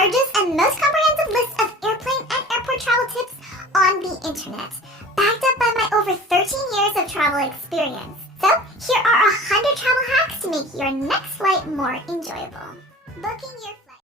largest and most comprehensive list of airplane and airport travel tips on the internet, backed up by my over 13 years of travel experience. So, here are 100 travel hacks to make your next flight more enjoyable. Booking your flight.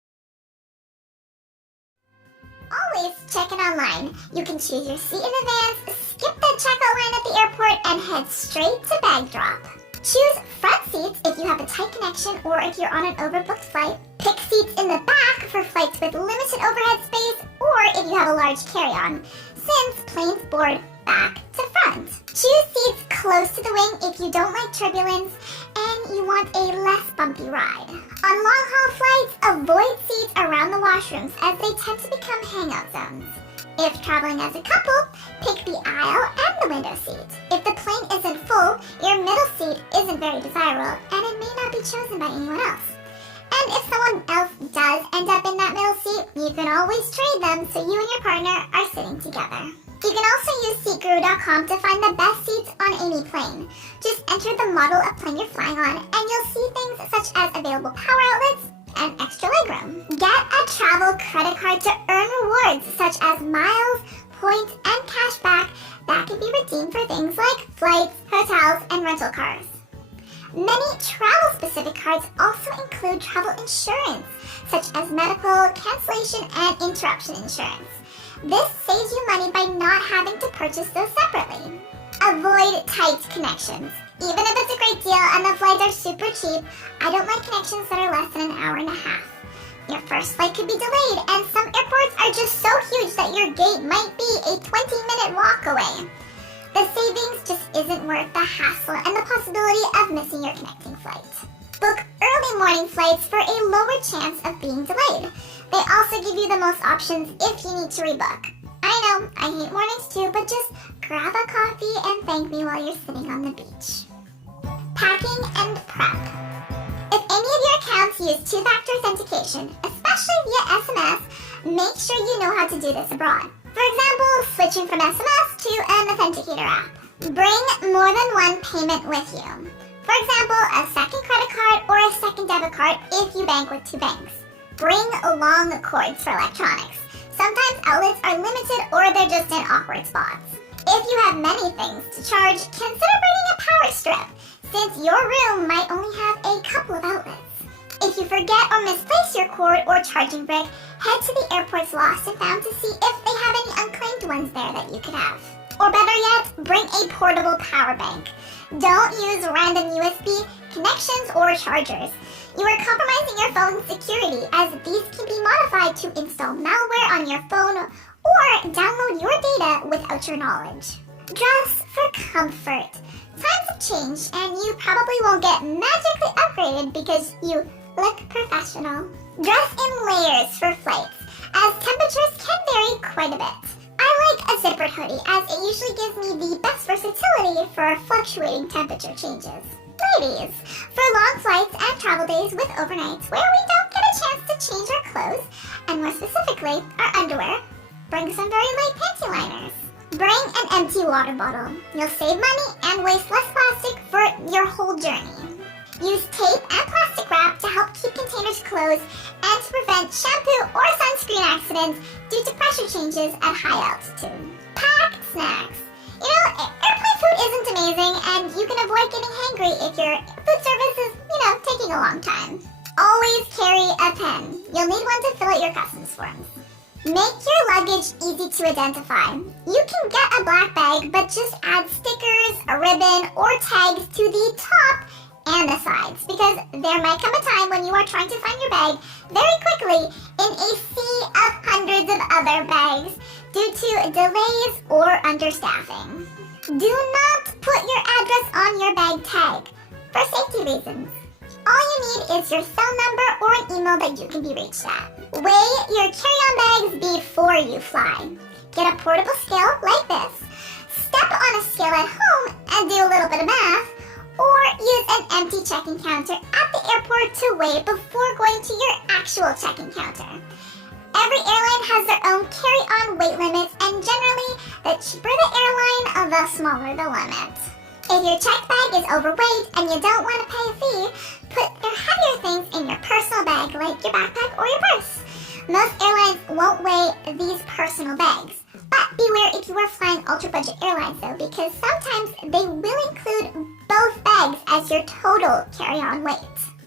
Always check it online. You can choose your seat in advance, skip the checkout line at the airport, and head straight to bag drop. Choose front seats if you have a tight connection or if you're on an overbooked flight. Pick seats in the back for flights with limited overhead space or if you have a large carry-on, since planes board back to front. Choose seats close to the wing if you don't like turbulence and you want a less bumpy ride. On long-haul flights, avoid seats around the washrooms as they tend to become hangout zones. If traveling as a couple, pick the aisle and the window seat. If the plane isn't full, your middle seat isn't very desirable and it may not be chosen by anyone else. And if someone else does end up in that middle seat, you can always trade them so you and your partner are sitting together. You can also use SeatGuru.com to find the best seats on any plane. Just enter the model of plane you're flying on and you'll see things such as available power outlets and extra legroom. Get a travel credit card to earn rewards such as miles, points, and cash back that can be redeemed for things like flights, hotels, and rental cars. Many travel-specific cards also include travel insurance, such as medical, cancellation, and interruption insurance. This saves you money by not having to purchase those separately. Avoid tight connections. Even if it's a great deal and the flights are super cheap, I don't like connections that are less than an hour and a half. Your first flight could be delayed, and some airports are just so huge that your gate might be a 20-minute walk away. The savings just isn't worth the hassle and the possibility of missing your connecting flight. Book early morning flights for a lower chance of being delayed. They also give you the most options if you need to rebook. I know, I hate mornings too, but just grab a coffee and thank me while you're sitting on the beach. Packing and prep. If any of your accounts use two-factor authentication, especially via SMS, make sure you know how to do this abroad. For example, switching from SMS to an authenticator app. Bring more than one payment with you. For example, a second credit card or a second debit card if you bank with two banks. Bring long cords for electronics. Sometimes outlets are limited or they're just in awkward spots. If you have many things to charge, consider bringing a power strip, since your room might only have a couple of outlets. If you forget or misplace your cord or charging brick, head to the airport's lost and found to see if they have any unclaimed ones there that you could have. Or better yet, bring a portable power bank. Don't use random USB connections or chargers. You are compromising your phone's security, as these can be modified to install malware on your phone or download your data without your knowledge. Dress for comfort. Times have changed and you probably won't get magically upgraded because you look professional. Dress in layers for flights, as temperatures can vary quite a bit. I like a zippered hoodie as it usually gives me the best versatility for fluctuating temperature changes. Ladies, for long flights and travel days with overnights where we don't get a chance to change our clothes, and more specifically, our underwear, bring some very light panty liners. Bring an empty water bottle. You'll save money and waste less plastic for your whole journey. Use tape and plastic wrap to help keep containers closed and to prevent shampoo or sunscreen accidents due to pressure changes at high altitude. Pack snacks. You know, airplane food isn't amazing and you can avoid getting hangry if your food service is, taking a long time. Always carry a pen. You'll need one to fill out your customs forms. Make your luggage easy to identify. You can get a black bag, but just add stickers, a ribbon, or tags to the top and the sides, because there might come a time when you are trying to find your bag very quickly in a sea of hundreds of other bags due to delays or understaffing. Do not put your address on your bag tag for safety reasons. All you need is your cell number or an email that you can be reached at. Weigh your carry-on bags before you fly. Get a portable scale like this. Step on a scale at home and do a little bit of math, or use an empty check-in counter at the airport to weigh before going to your actual check-in counter. Every airline has their own carry-on weight limits, and generally, the cheaper the airline, the smaller the limit. If your check bag is overweight and you don't want to pay a fee, put your heavier things in your personal bag like your backpack or your purse. Most won't weigh these personal bags. But beware if you are flying ultra-budget airlines though, because sometimes they will include both bags as your total carry-on weight.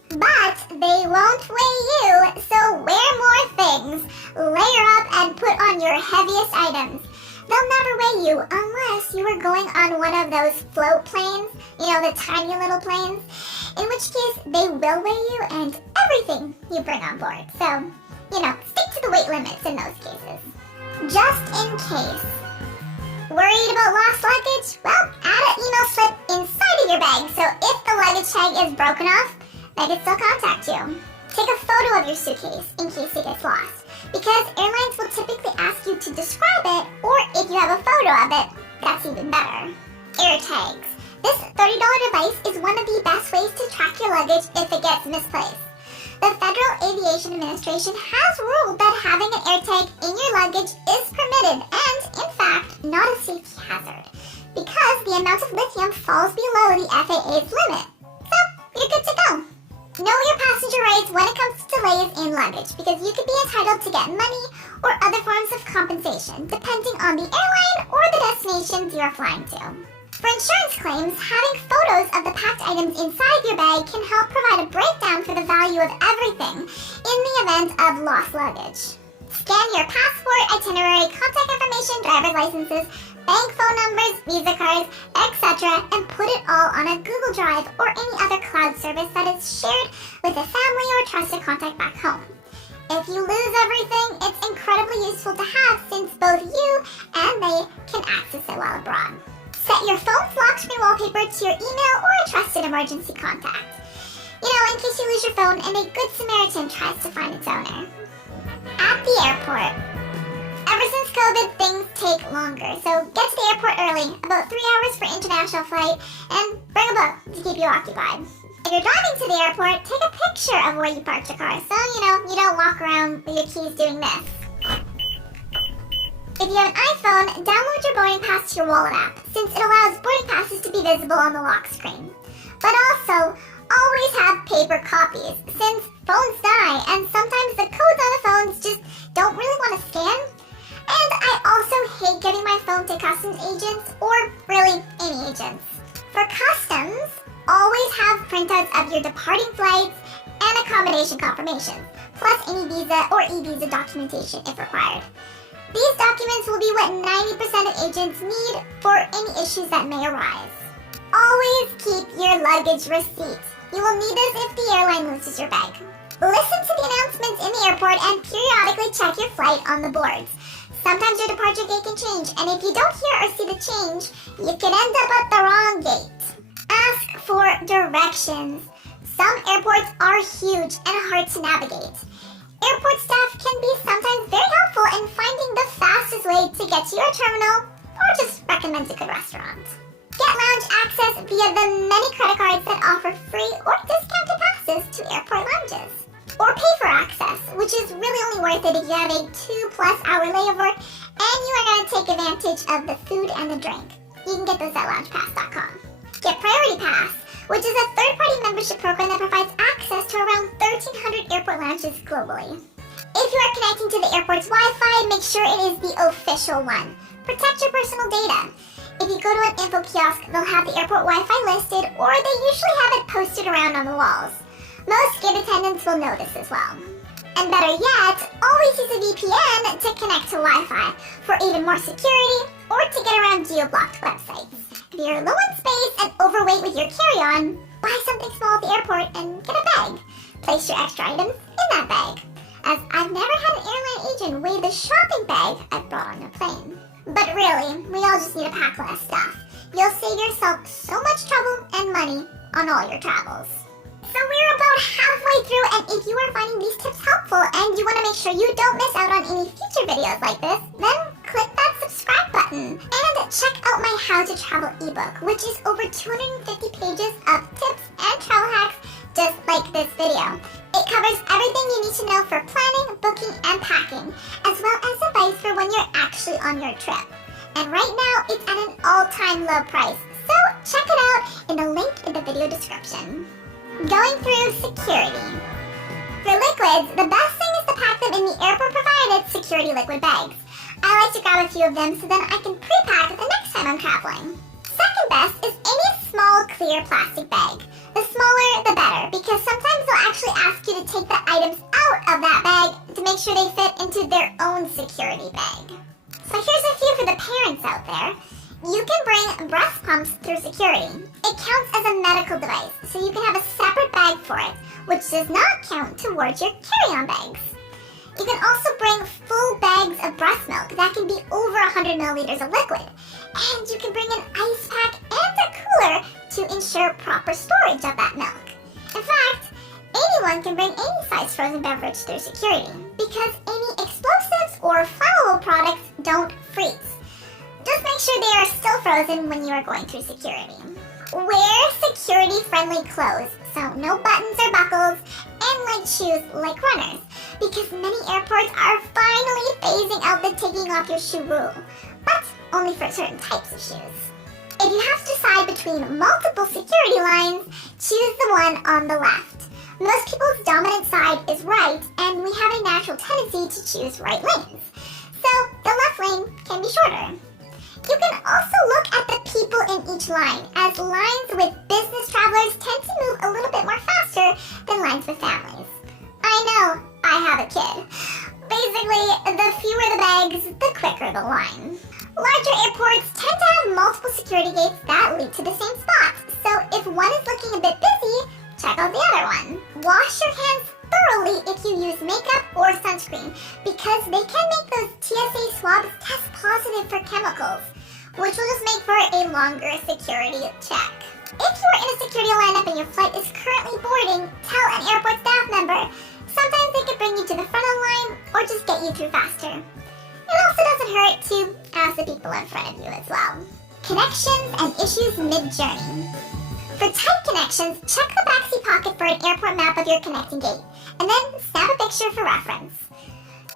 But they won't weigh you, so wear more things. Layer up and put on your heaviest items. They'll never weigh you unless you are going on one of those float planes, the tiny little planes, in which case they will weigh you and everything you bring on board. So, stick to the weight limits in those cases. Just in case. Worried about lost luggage? Well, add an email slip inside of your bag, so if the luggage tag is broken off, they can still contact you. Take a photo of your suitcase in case it gets lost, because airlines will typically ask you to describe it, or if you have a photo of it, that's even better. Air tags. This $30 device is one of the best ways to track your luggage if it gets misplaced. The Federal Aviation Administration has ruled that having an air tag in your luggage is permitted and, in fact, not a safety hazard, because the amount of lithium falls below the FAA's limit. So, you're good to go. Know your passenger rights when it comes to delays in luggage, because you could be entitled to get money or other forms of compensation, depending on the airline or the destinations you're flying to. For insurance claims, having photos of the packed items inside your bag can help provide a breakdown for the value of everything in the event of lost luggage. Scan your passport, itinerary, contact information, driver's licenses, bank phone numbers, Visa cards, etc., and put it all on a Google Drive or any other cloud service that is shared with a family or trusted contact back home. If you lose everything, it's incredibly useful to have since both you and they can access it while abroad. Set your phone's lock screen wallpaper to your email or a trusted emergency contact. In case you lose your phone and a good Samaritan tries to find its owner. At the airport. Ever since COVID, things take longer, so get to the airport early, about 3 hours for international flight, and bring a book to keep you occupied. If you're driving to the airport, take a picture of where you parked your car, so you don't walk around with your keys doing this. If you have an iPhone, download your boarding pass to your wallet app, since it allows boarding passes to be visible on the lock screen. But also, always have paper copies, since phones die, and sometimes the codes on the phones just don't really want to scan. And I also hate giving my phone to customs agents, or really any agents. For customs, always have printouts of your departing flights and accommodation confirmations, plus any visa or e-visa documentation if required. These documents will be what 90% of agents need for any issues that may arise. Always keep your luggage receipts. You will need this if the airline loses your bag. Listen to the announcements in the airport and periodically check your flight on the boards. Sometimes your departure gate can change, and if you don't hear or see the change, you can end up at the wrong gate. Ask for directions. Some airports are huge and hard to navigate. Airport staff can be sometimes very helpful in finding the fastest way to get to your terminal, or just recommend a good restaurant. Get lounge access via the many credit cards that offer free or discounted passes to airport lounges. Or pay for access, which is really only worth it if you have a 2+ hour layover and you are going to take advantage of the food and the drink. You can get those at loungepass.com. Get Priority Pass, which is a third-party membership program that provides access to around 1,300 airport lounges globally. If you are connecting to the airport's Wi-Fi, make sure it is the official one. Protect your personal data. If you go to an info kiosk, they'll have the airport Wi-Fi listed, or they usually have it posted around on the walls. Most gate attendants will know this as well. And better yet, always use a VPN to connect to Wi-Fi for even more security or to get around geo-blocked websites. If you're low on space and overweight with your carry-on, buy something small at the airport and get a bag. Place your extra items in that bag, as I've never had an airline agent weigh the shopping bag I've brought on a plane. But really, we all just need to pack less stuff. You'll save yourself so much trouble and money on all your travels. So we're about halfway through, and if you are finding these tips helpful and you want to make sure you don't miss out on any future videos like this, then click that subscribe button. And check out my How to Travel ebook, which is over 250 pages of tips and travel hacks just like this video. It covers everything you need to know for planning, booking, and packing, as well as advice for when you're actually on your trip. And right now, it's at an all-time low price, so check it out in the link in the video description. Going through security. For liquids, the best thing is to pack them in the airport provided Unlimited security liquid bags. I like to grab a few of them so then I can pre-pack the next time I'm traveling. Second best is any small clear plastic bag. The smaller, the better, because sometimes they'll actually ask you to take the items out of that bag to make sure they fit into their own security bag. So here's a few for the parents out there. You can bring breast pumps through security. It counts as a medical device, so you can have a separate bag for it, which does not count towards your carry-on bags. You can also bring full bags of breast milk that can be over 100 milliliters of liquid. And you can bring an ice pack and a cooler to ensure proper storage of that milk. In fact, anyone can bring any size frozen beverage through security because any explosives or flammable products don't freeze. Just make sure they are still frozen when you are going through security. Wear security-friendly clothes, so no buttons or buckles, and light shoes like runners, because many airports are finally phasing out the taking off your shoe rule, but only for certain types of shoes. If you have to decide between multiple security lines, choose the one on the left. Most people's dominant side is right, and we have a natural tendency to choose right lanes, so the left lane can be shorter. You can also look at the people in each line, as lines with business travelers tend to move a little bit more faster than lines with families. I know, I have a kid. Basically, the fewer the bags, the quicker the line. Larger airports tend to have multiple security gates that lead to the same spot, so if one is looking a bit busy, check out the other one. Wash your hands thoroughly if you use makeup or sunscreen, because they can make those TSA swabs test positive for chemicals, which will just make for a longer security check. If you are in a security lineup and your flight is currently boarding, tell an airport staff member. Sometimes they can bring you to the front of the line or just get you through faster. It also doesn't hurt to ask the people in front of you as well. Connections and issues mid-journey. For tight connections, check the backseat pocket for an airport map of your connecting gate, and then snap a picture for reference.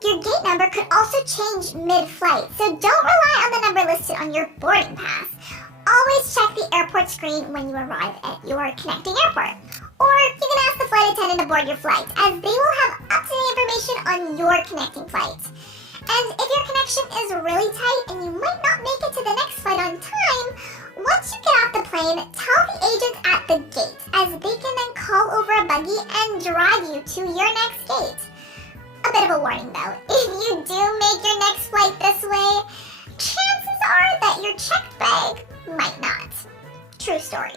Your gate number could also change mid-flight, so don't rely on the number listed on your boarding pass. Always check the airport screen when you arrive at your connecting airport. Or you can ask the flight attendant to board your flight, as they will have up-to-date information on your connecting flight. And if your connection is really tight and you might not make it to the next flight on time, once you get off the plane, tell the agents at the gate, as they can then call over a buggy and drive you to your next gate. A bit of a warning though, if you do make your next flight this way, chances are that your checked bag might not. True story.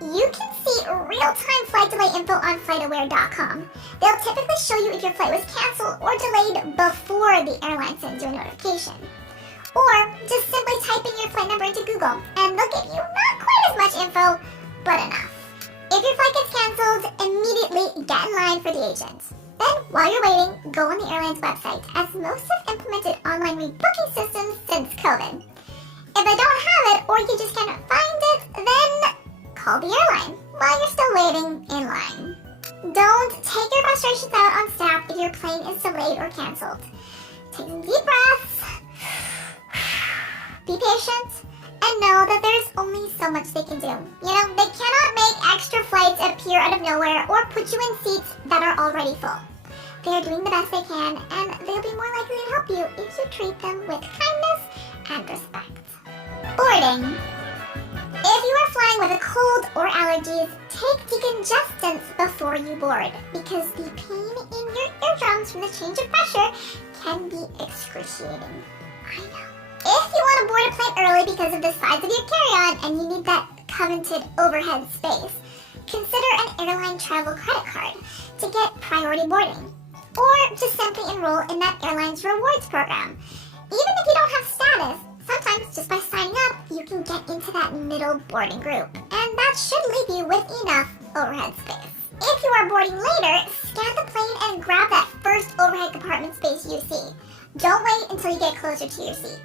You can see real-time flight delay info on FlightAware.com. They'll typically show you if your flight was canceled or delayed before the airline sends you a notification. Or just simply type in your flight number into Google and they'll give you not quite as much info, but enough. If your flight gets canceled, immediately get in line for the agent. Then, while you're waiting, go on the airline's website, as most have implemented online rebooking systems since COVID. If they don't have it, or you just can't find it, then call the airline while you're still waiting in line. Don't take your frustrations out on staff if your plane is delayed or canceled. Take some deep breaths, be patient, and know that there's only so much they can do. You know, they cannot make extra flights appear out of nowhere or put you in seats that are already full. They are doing the best they can, and they'll be more likely to help you if you treat them with kindness and respect. Boarding. If you are flying with a cold or allergies, take decongestants before you board, because the pain in your eardrums from the change of pressure can be excruciating. I know. If you want to board a plane early because of the size of your carry-on and you need that coveted overhead space, consider an airline travel credit card to get priority boarding, or just simply enroll in that airline's rewards program. Even if you don't have status, sometimes just by signing up, you can get into that middle boarding group, and that should leave you with enough overhead space. If you are boarding later, scan the plane and grab that first overhead compartment space you see. Don't wait until you get closer to your seat.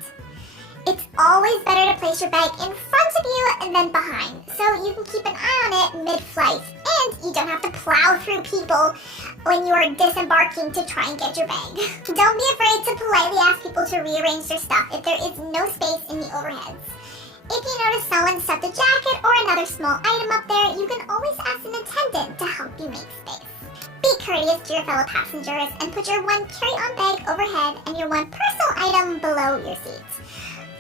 It's always better to place your bag in front of you and then behind, so you can keep an eye on it mid-flight, and you don't have to plow through people when you are disembarking to try and get your bag. Don't be afraid to politely ask people to rearrange their stuff if there is no space in the overheads. If you notice someone stuffed a jacket or another small item up there, you can always ask an attendant to help you make space. Be courteous to your fellow passengers and put your one carry-on bag overhead and your one personal item below your seat.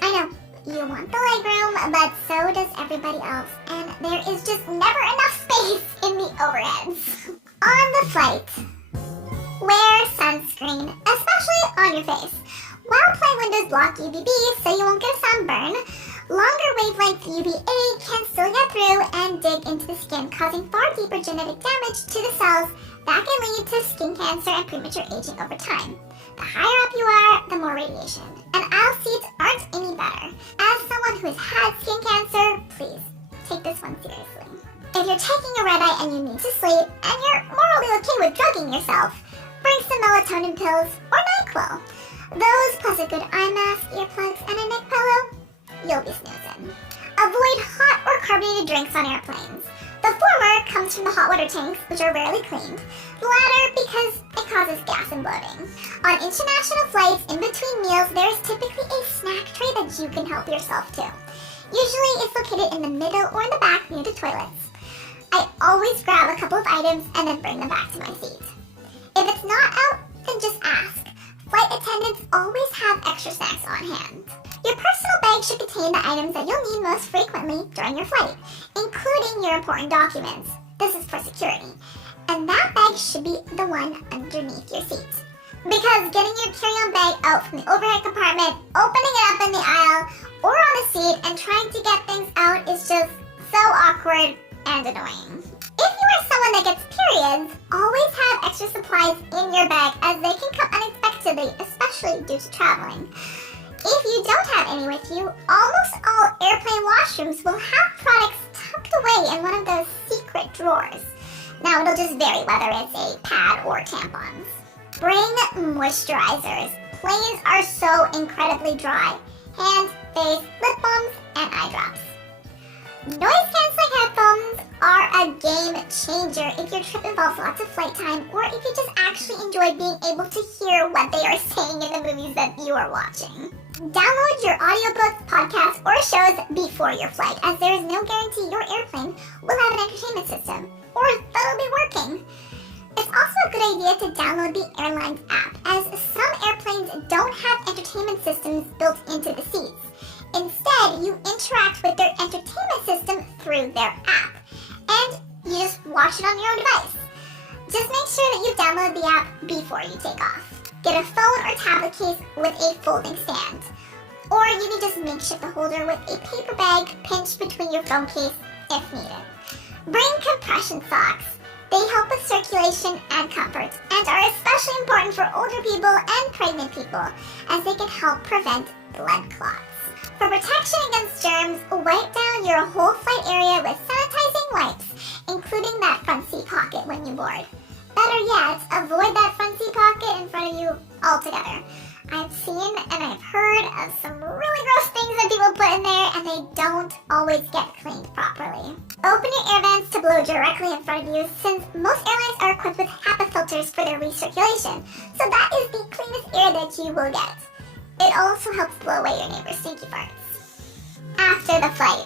I know, you want the legroom, but so does everybody else, and there is just never enough space in the overheads. On the flight, wear sunscreen, especially on your face. While plane windows block UVB so you won't get a sunburn, longer wavelength UVA can still get through and dig into the skin, causing far deeper genetic damage to the cells that can lead to skin cancer and premature aging over time. The higher up you are, the more radiation. And aisle seats aren't any better. As someone who has had skin cancer, please take this one seriously. If you're taking a red eye and you need to sleep, and you're morally okay with drugging yourself, bring some melatonin pills or NyQuil. Those plus a good eye mask, earplugs, and a neck pillow, you'll be snoozing. Avoid hot or carbonated drinks on airplanes. The former comes from the hot water tanks, which are rarely cleaned. The latter because it causes gas and bloating. On international flights, in between meals, there is typically a snack tray that you can help yourself to. Usually it's located in the middle or in the back near the toilets. I always grab a couple of items and then bring them back to my seat. If it's not out, then just ask. Flight attendants always have extra snacks on hand. Your personal bag should contain the items that you'll need most frequently during your flight, including your important documents. This is for security. And that bag should be the one underneath your seat. Because getting your carry-on bag out from the overhead compartment, opening it up in the aisle, or on the seat and trying to get things out is just so awkward and annoying. If you are someone that gets periods, always have extra supplies in your bag as they can come unexpectedly, especially due to traveling. If you don't have any with you, almost all airplane washrooms will have products tucked away in one of those secret drawers. Now it'll just vary whether it's a pad or tampons. Bring moisturizers. Planes are so incredibly dry. Hand, face, lip balms, and eye drops. Noise-canceling headphones are a game changer if your trip involves lots of flight time or if you just actually enjoy being able to hear what they are saying in the movies that you are watching. Download your audiobooks, podcasts, or shows before your flight, as there is no guarantee your airplane will have an entertainment system or that it'll be working. It's also a good idea to download the airline's app, as some airplanes don't have entertainment systems built into the seats. Instead, you interact with their entertainment system through their app, and you just watch it on your own device. Just make sure that you download the app before you take off. Get a phone or tablet case with a folding stand, or you can just makeshift a holder with a paper bag pinched between your phone case if needed. Bring compression socks. They help with circulation and comfort, and are especially important for older people and pregnant people, as they can help prevent blood clots. For protection against germs, wipe down your whole flight area with sanitizing wipes, including that front seat pocket when you board. Better yet, avoid that front seat pocket in front of you altogether. I've seen and I've heard of some really gross things that people put in there, and they don't always get cleaned properly. Open your air vents to blow directly in front of you, since most airlines are equipped with HEPA filters for their recirculation, so that is the cleanest air that you will get. It also helps blow away your neighbor's stinky farts. After the flight,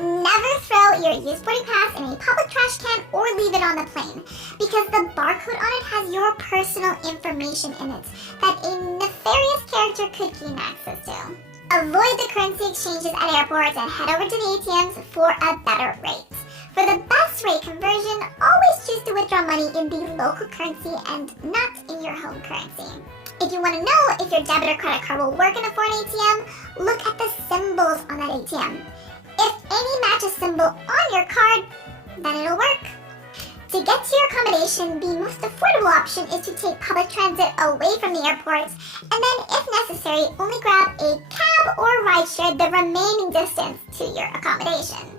never throw your used boarding pass in a public trash can or leave it on the plane, because the barcode on it has your personal information in it that a nefarious character could gain access to. Avoid the currency exchanges at airports and head over to the ATMs for a better rate. For the best rate conversion, always choose to withdraw money in the local currency and not in your home currency. If you want to know if your debit or credit card will work in a foreign ATM, look at the symbols on that ATM. If any match a symbol on your card, then it'll work. To get to your accommodation, the most affordable option is to take public transit away from the airport, and then, if necessary, only grab a cab or rideshare the remaining distance to your accommodation.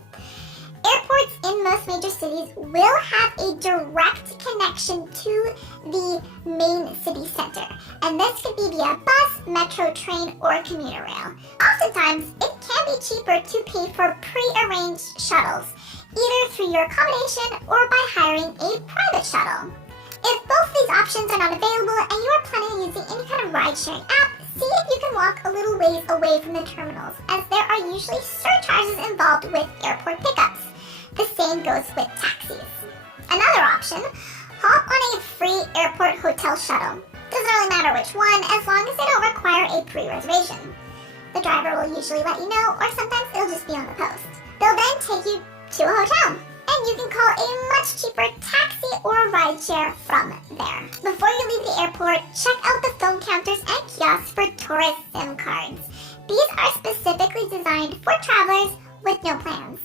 Airports in most major cities will have a direct connection to the main city center, and this could be via bus, metro, train, or commuter rail. Oftentimes, it can be cheaper to pay for pre-arranged shuttles, either through your accommodation or by hiring a private shuttle. If both of these options are not available and you are planning on using any kind of ride-sharing app, see if you can walk a little ways away from the terminals, as there are usually surcharges involved with airport pickups. The same goes with taxis. Another option, hop on a free airport hotel shuttle. Doesn't really matter which one, as long as they don't require a pre-reservation. The driver will usually let you know, or sometimes it'll just be on the post. They'll then take you to a hotel, and you can call a much cheaper taxi or rideshare from there. Before you leave the airport, check out the phone counters and kiosks for tourist SIM cards. These are specifically designed for travelers with no plans.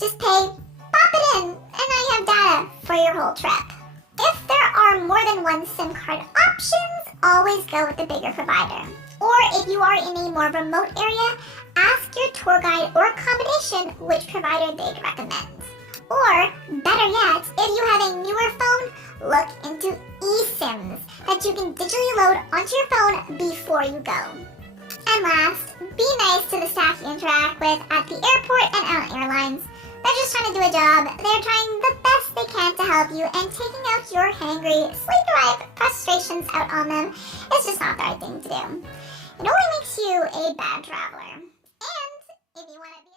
Just pay, pop it in, and now you have data for your whole trip. If there are more than one SIM card options, always go with the bigger provider. Or if you are in a more remote area, ask your tour guide or combination which provider they'd recommend. Or, better yet, if you have a newer phone, look into eSIMs that you can digitally load onto your phone before you go. And last, be nice to the staff you interact with at the airport and on airlines. They're just trying to do a job. They're trying the best they can to help you, and taking out your hangry, sleep-deprived frustrations out on them is just not the right thing to do. It only makes you a bad traveler. And if you want to be